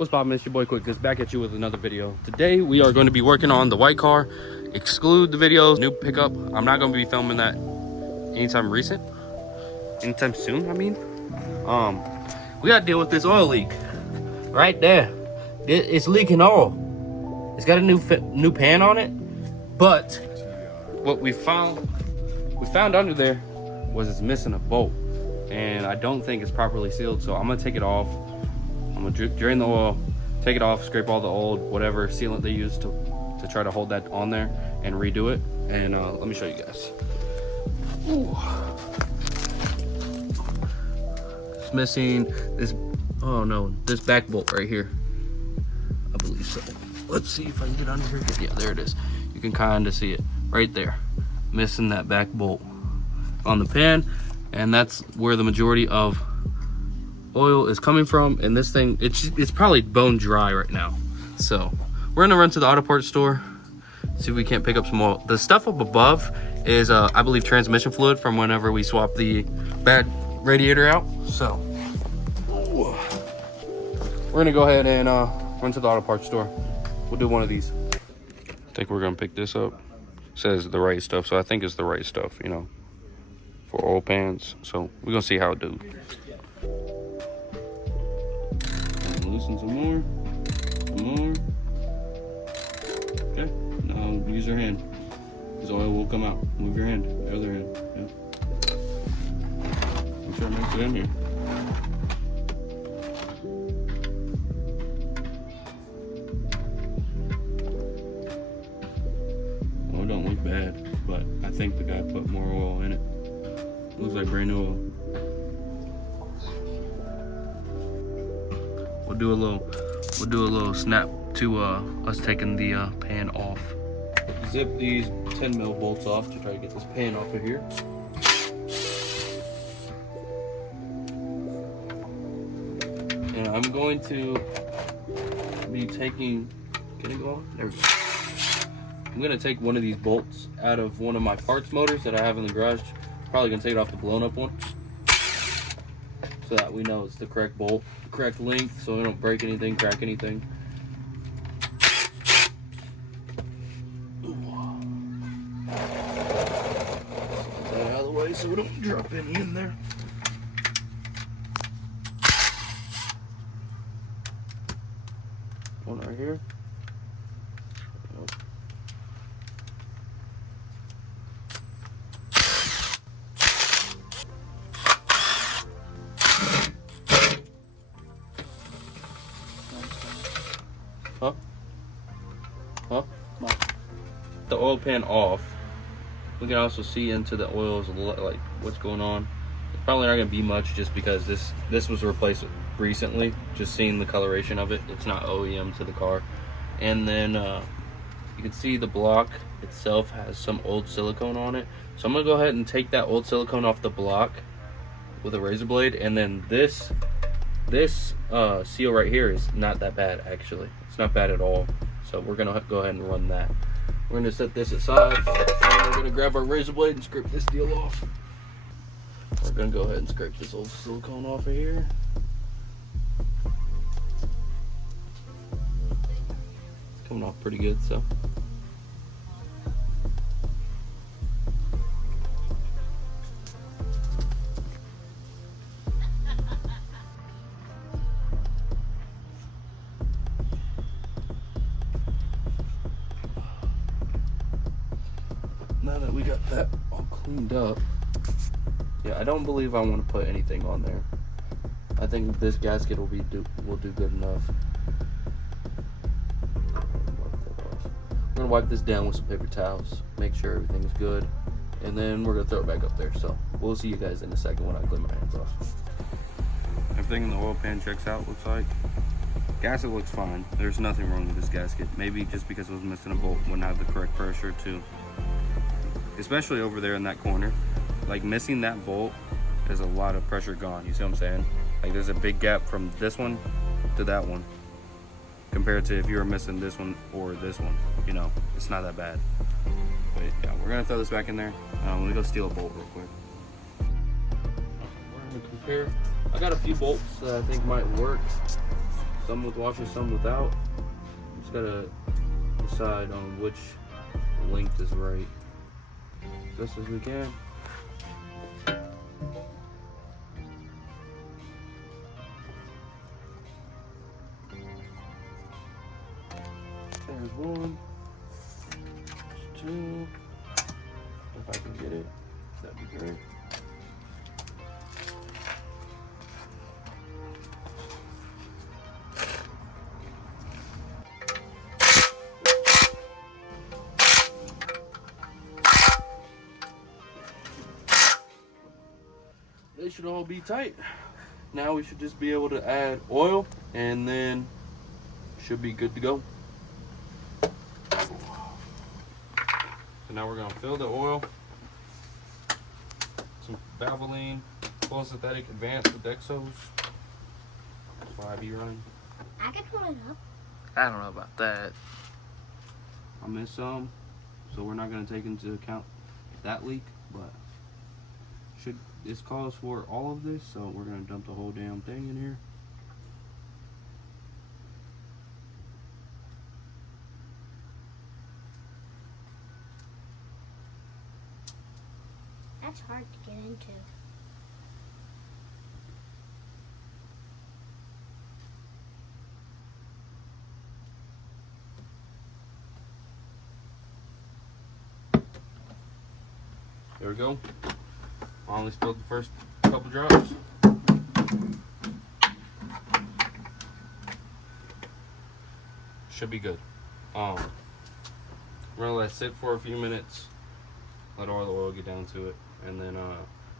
What's poppin'? It's your boy Quick, back at you with another video. Today we are going to be working on the white car. Exclude the videos, new pickup. I'm not going to be filming that anytime soon. I mean, we got to deal with this oil leak right there. It's leaking oil. It's got a new pan on it, but what we found under there was it's missing a bolt, and I don't think it's properly sealed. So I'm gonna take it off. I'm gonna drain the oil, take it off, scrape all the old whatever sealant they used to try to hold that on there, and redo it. And let me show you guys. Ooh. It's missing this. Oh no, this back bolt right here. I believe so. Let's see if I can get under here. Yeah, there it is. You can kind of see it right there. Missing that back bolt on the pan, and that's where the majority of oil is coming from. And this thing, it's probably bone dry right now. So we're gonna run to the auto parts store, see if we can't pick up some oil. The stuff up above is I believe transmission fluid from whenever we swapped the bad radiator out. So we're gonna go ahead and run to the auto parts store. We'll do one of these. I think we're gonna pick this up. It says the right stuff, so I think it's the right stuff, you know, for oil pans. So we're gonna see how it do. And loosen some more. Okay, now use your hand. This oil will come out. Move your hand, the other hand. Yeah. Make sure I mix it in here. Well, it don't look bad, but I think the guy put more oil in it. Looks like brand new oil. We'll do a little snap to us taking the pan off. Zip these 10 mil bolts off to try to get this pan off of here. And I'm going to be taking, can it go on? There we go. I'm gonna take one of these bolts out of one of my parts motors that I have in the garage. Probably gonna take it off the blown up one, so that we know it's the correct bolt, the correct length, so we don't break anything, crack anything. Get that out of the way so we don't drop any in there. One right here. The oil pan off. We can also see into the oils, like what's going on. It's probably not gonna be much, just because this was replaced recently. Just seeing the coloration of it, it's not OEM to the car. And then you can see the block itself has some old silicone on it. So I'm gonna go ahead and take that old silicone off the block with a razor blade. And then this seal right here is not that bad, actually. It's not bad at all. So we're gonna go ahead and run that. We're gonna set this aside, and we're gonna grab our razor blade and scrape this deal off. We're gonna go ahead and scrape this old silicone off of here. It's coming off pretty good, so. Now that we got that all cleaned up, yeah, I don't believe I want to put anything on there. I think this gasket will do good enough. I'm gonna wipe this down with some paper towels, make sure everything's good, and then we're gonna throw it back up there. So we'll see you guys in a second when I clean my hands off. Everything in the oil pan checks out, looks like. Gasket looks fine. There's nothing wrong with this gasket. Maybe just because it was missing a bolt, wouldn't have the correct pressure too. Especially over there in that corner. Like, missing that bolt is a lot of pressure gone. You see what I'm saying? Like, there's a big gap from this one to that one compared to if you were missing this one or this one. You know, it's not that bad. But yeah, we're gonna throw this back in there. Let me go steal a bolt real quick. We're gonna compare. I got a few bolts that I think might work. Some with washers, some without. Just gotta decide on which length is right. Just as we can. There's one. There's two. If I can get it, that'd be great. They should all be tight. Now we should just be able to add oil and then should be good to go. So now we're gonna fill the oil, some Valvoline, full synthetic advanced with Exos. That's why I be running. I can hold it up. I don't know about that. I missed some, so we're not gonna take into account that leak, but this calls for all of this, so we're gonna dump the whole damn thing in here. That's hard to get into. There we go. I only spilled the first couple drops. Should be good. We're gonna let it sit for a few minutes, let all the oil get down to it, and then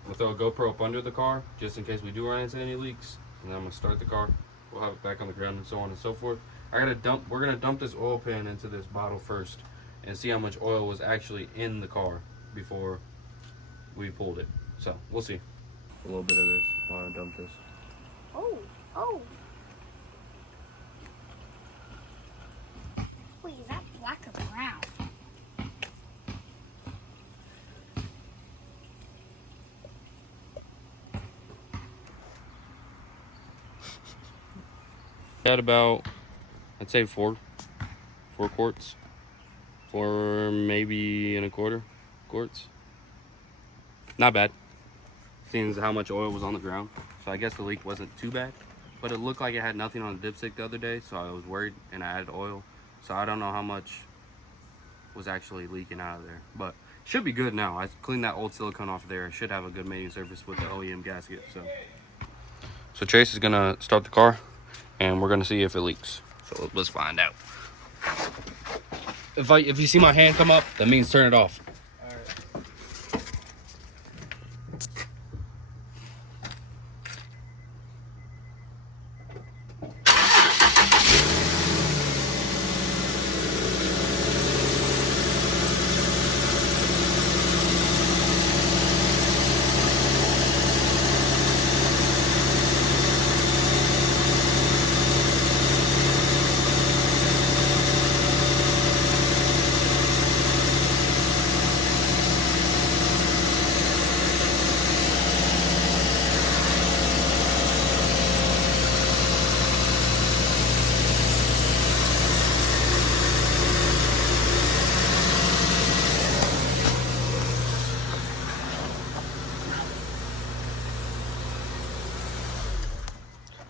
we'll throw a GoPro up under the car just in case we do run into any leaks. And then I'm gonna start the car. We'll have it back on the ground and so on and so forth. We're gonna dump this oil pan into this bottle first and see how much oil was actually in the car before we pulled it. So we'll see. A little bit of this while I dump this. Oh. Wait, is that black or brown? Got about, I'd say four quarts, 4 maybe and a quarter quarts. Not bad, seeing as how much oil was on the ground. So I guess the leak wasn't too bad, but it looked like it had nothing on the dipstick the other day, so I was worried and I added oil. So I don't know how much was actually leaking out of there, but should be good now. I cleaned that old silicone off there. I should have a good mating surface with the OEM gasket. So Chase is gonna start the car and we're gonna see if it leaks. So let's find out. If you see my hand come up, that means turn it off.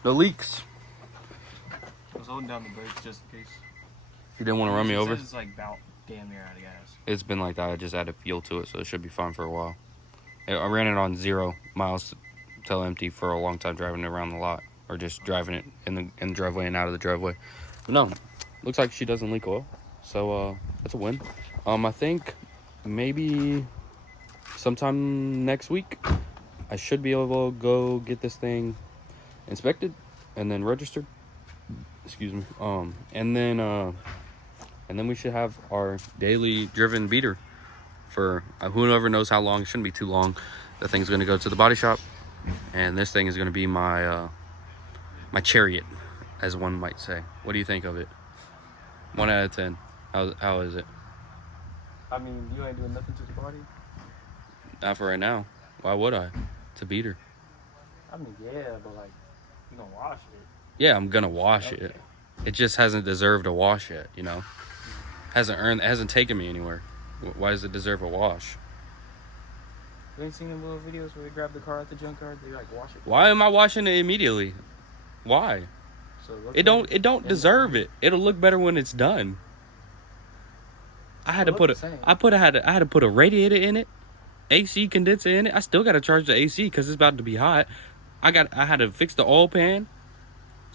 No leaks. I was holding down the brakes just in case. You didn't want to run me over? It's like about damn near out of gas. It's been like that. I just added fuel to it, so it should be fine for a while. I ran it on 0 miles till empty for a long time, driving it around the lot, or just driving it in the driveway and out of the driveway. But no, looks like she doesn't leak oil, so that's a win. I think maybe sometime next week I should be able to go get this thing inspected and then registered. Excuse me. And then we should have our daily driven beater for whoever knows how long. It shouldn't be too long. The thing's going to go to the body shop, and this thing is going to be my my chariot, as one might say. What do you think of it? 1 out of 10. How is it? I mean, you ain't doing nothing to the body. Not for right now. Why would I? It's a beater. I mean, yeah, but like, you gonna wash it. Yeah, I'm gonna wash it. It just hasn't deserved a wash yet, you know? It hasn't taken me anywhere. Why does it deserve a wash? You ain't seen them little videos where they grab the car at the junkyard, they like wash it? Why am I washing it immediately? Why? So It don't deserve it. It'll look better when it's done. I had to put a radiator in it, AC condenser in it. I still got to charge the AC because it's about to be hot. I had to fix the oil pan.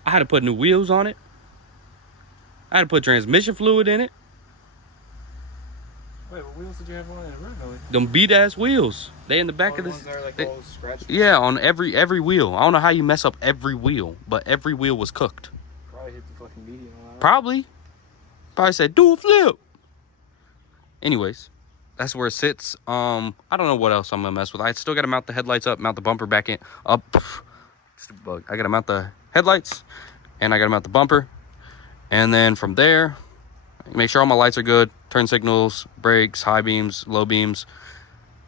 I had to put new wheels on it. I had to put transmission fluid in it. Wait, what wheels did you have on it originally? Them beat ass wheels. They in the back of the this. ones that are like all scratched? Yeah, on every wheel. I don't know how you mess up every wheel, but every wheel was cooked. Probably hit the fucking median on that. Probably said do a flip. Anyways, that's where it sits. I don't know what else I'm gonna mess with. I still gotta mount the headlights up, mount the bumper back in up. Stupid bug. I gotta mount the headlights, and I gotta mount the bumper, and then from there, make sure all my lights are good, turn signals, brakes, high beams, low beams,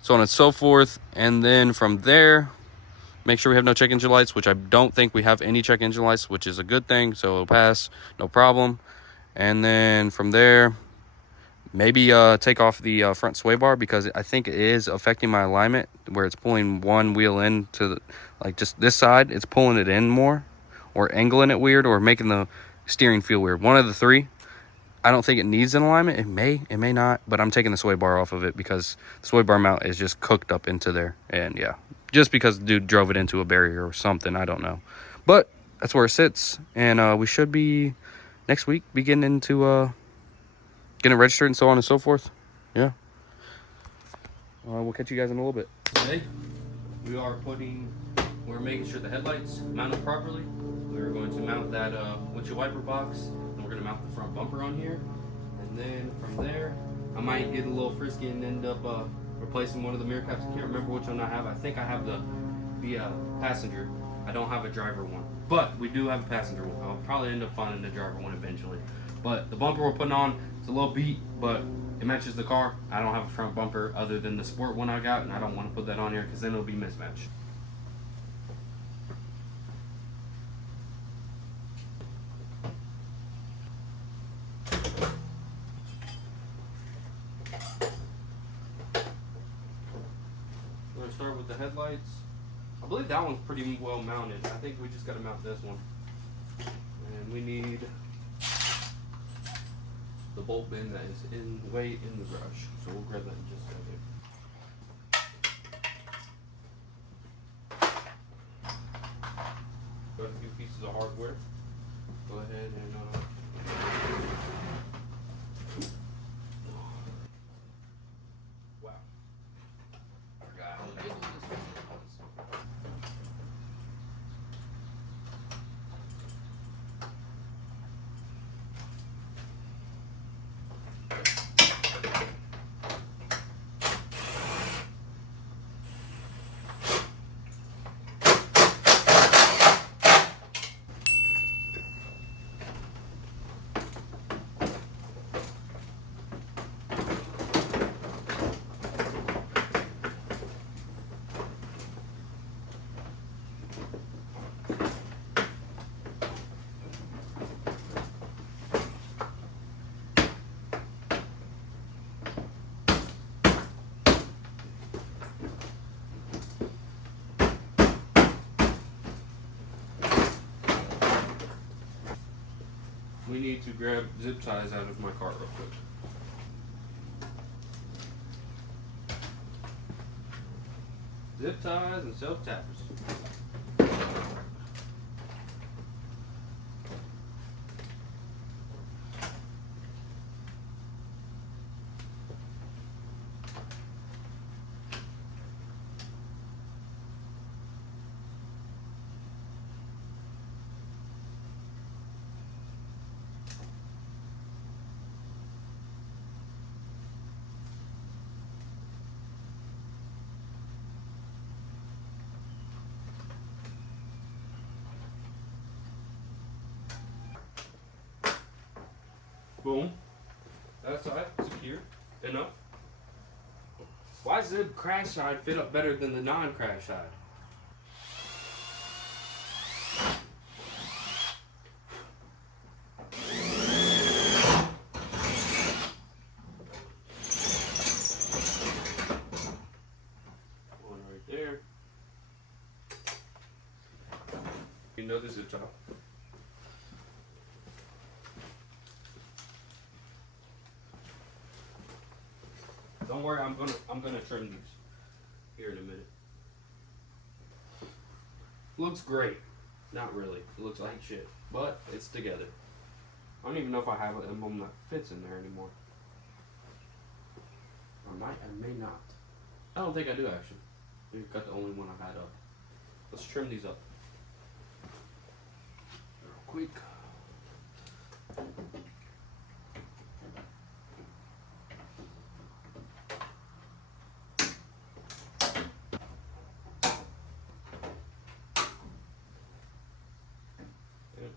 so on and so forth. And then from there, make sure we have no check engine lights, which I don't think we have any check engine lights, which is a good thing, so it'll pass, no problem. And then from there, maybe take off the front sway bar, because I think it is affecting my alignment, where it's pulling one wheel in to the, like just this side, it's pulling it in more, or angling it weird, or making the steering feel weird. One of the three. I don't think it needs an alignment. It may not, but I'm taking the sway bar off of it because the sway bar mount is just cooked up into there. And yeah, just because the dude drove it into a barrier or something, I don't know. But that's where it sits, and we should be next week be getting into getting it registered and so on and so forth. Yeah. We'll catch you guys in a little bit. Today we're making sure the headlights mounted properly. We're going to mount that windshield wiper box, and we're going to mount the front bumper on here. And then from there, I might get a little frisky and end up replacing one of the mirror caps. I can't remember which one I have. I think I have the passenger. I don't have a driver one, but we do have a passenger one. I'll probably end up finding the driver one eventually. But the bumper we're putting on, it's a little beat, but it matches the car. I don't have a front bumper other than the sport one I got, and I don't want to put that on here because then it'll be mismatched. We're going to start with the headlights. I believe that one's pretty well mounted. I think we just got to mount this one. And we need the bolt bin that is way in the garage. So we'll grab that in just a second. Got a few pieces of hardware. Go ahead and wow. I forgot how big this one was. We need to grab zip ties out of my car real quick. Zip ties and self tappers. Boom. That's all right. Secure. Enough. Why does the crash side fit up better than the non-crash side? zip tie. Don't worry, I'm gonna trim these here in a minute. Looks great. Not really. It looks like shit, but it's together. I don't even know if I have an emblem that fits in there anymore. I may not. I don't think I do actually. I got the only one I had up. Let's trim these up real quick.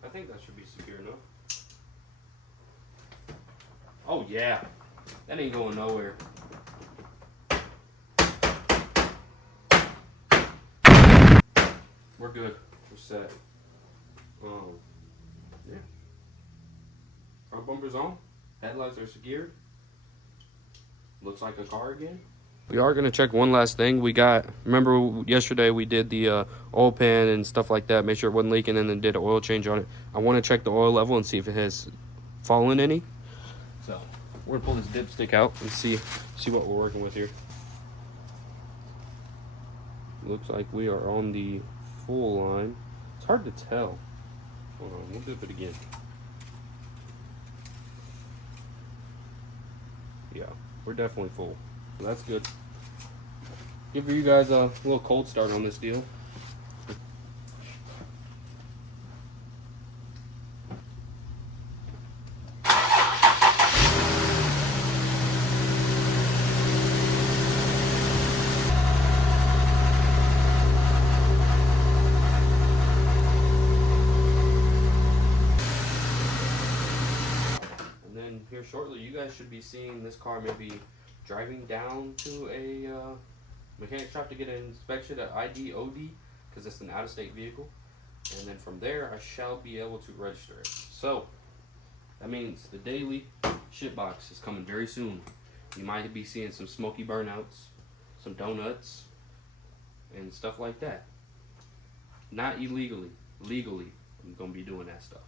I think that should be secure enough. Oh yeah, that ain't going nowhere. We're good. We're set. Yeah. Front bumper's on. Headlights are secured. Looks like a car again. We are going to check one last thing. Remember yesterday we did the oil pan and stuff like that, make sure it wasn't leaking, and then did an oil change on it. I want to check the oil level and see if it has fallen any. So we're going to pull this dipstick out and see what we're working with here. Looks like we are on the full line. It's hard to tell. Hold on, we'll dip it again. Yeah, we're definitely full. So that's good. Give you guys a little cold start on this deal. And then here shortly, you guys should be seeing this car maybe driving down to a mechanic shop to get an inspection at ID/OD because it's an out-of-state vehicle, and then from there I shall be able to register it. So that means the daily shit box is coming very soon. You might be seeing some smoky burnouts, some donuts, and stuff like that. Not illegally, legally, I'm gonna be doing that stuff.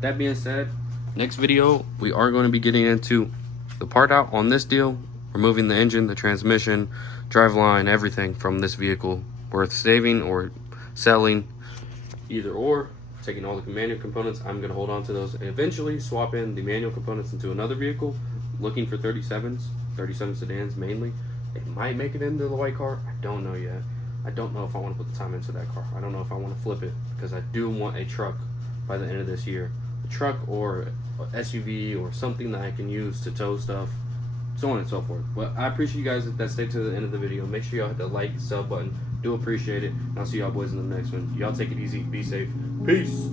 That being said, next video we are going to be getting into the part out on this deal, removing the engine, the transmission, driveline, everything from this vehicle, worth saving or selling, either or. Taking all the manual components, I'm going to hold on to those and eventually swap in the manual components into another vehicle, looking for 37s, 37 sedans mainly. It might make it into the white car, I don't know yet. I don't know if I want to put the time into that car. I don't know if I want to flip it, because I do want a truck by the end of this year. A truck or SUV or something that I can use to tow stuff, so on and so forth. But I appreciate you guys that stayed to the end of the video. Make sure y'all hit the like, sub button. Do appreciate it. And I'll see y'all boys in the next one. Y'all take it easy. Be safe. Peace.